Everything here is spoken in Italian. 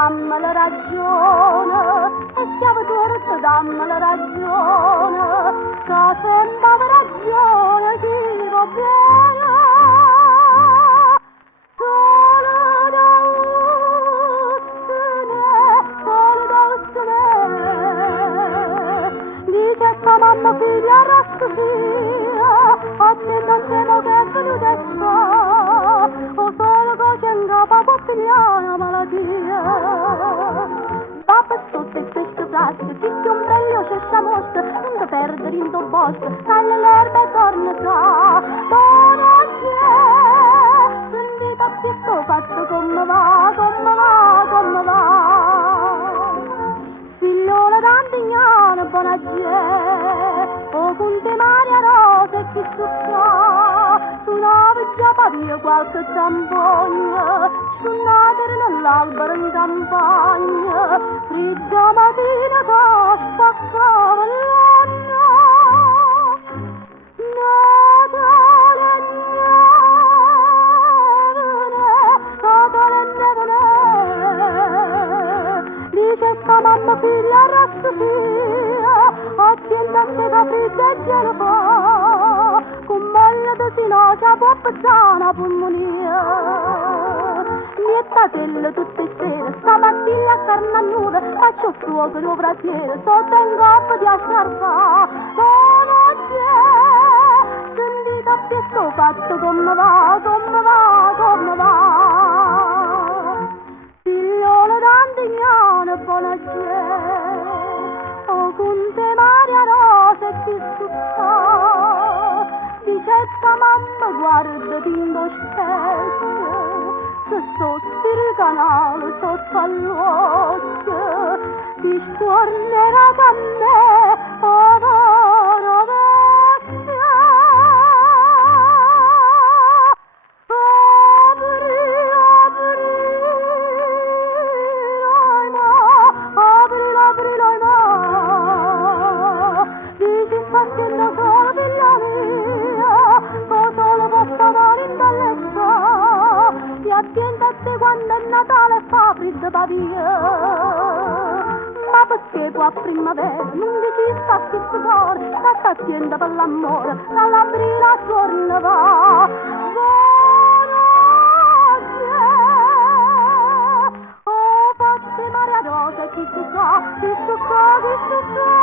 dammi la ragione, e siamo tutti dammi la ragione, che sembra ragione chi va bene, solo da ustine, dice sta mamma figlia rassosia, attenta a te che è venuta sta, o solo che c'è in capo può pigliare una malattia. Papà sotto e pesce frasco, chi sti un bello c'è sciamosca, non ti perdere in tuo bosco, taglia l'erba e torna qua. Buona c'è, sentite a chi sto fatto come va, come va, come va. Figliola d'Antignano, buona c'è, o con te Maria Rosa e chi sto qua, su nave già papia qualche zampogna, sciunnatere nell'albero in campagna, fridda mattina che spaccava l'anno, Natale nevone, dice sta mamma figlia rassosia, attenta a te che fridda e gelo fa, con moglie di sino c'è può pezzare una pulmonia. Mietatelle tutte le sere, stamattina a carne nuda, faccio fuoco di brasiere, sotto un coppo di scarpa. Buona c'è, sentite a pietto fatto come va, come va, come va. Figliola d'Antignano, buona c'è, o con te Maria Rosa e ti stucca, dice sta mamma guarda in lo specchio, che sospiri canale sotto all'occhio, ti scornerà da me, povera vecchia. Apri, dici spartendo solo figlia mia, ma solo posso male in bellezza, ti attenta a te quando è Natale e fa freddo pavia. Ma perché qua a primavera non dici stacchi sto cuore, sta attenta per l'amore, dall'aprile a giorno va. Buona c'è, oh forse Maria Rosa, chi sto qua, chi sto qua, chi sto qua.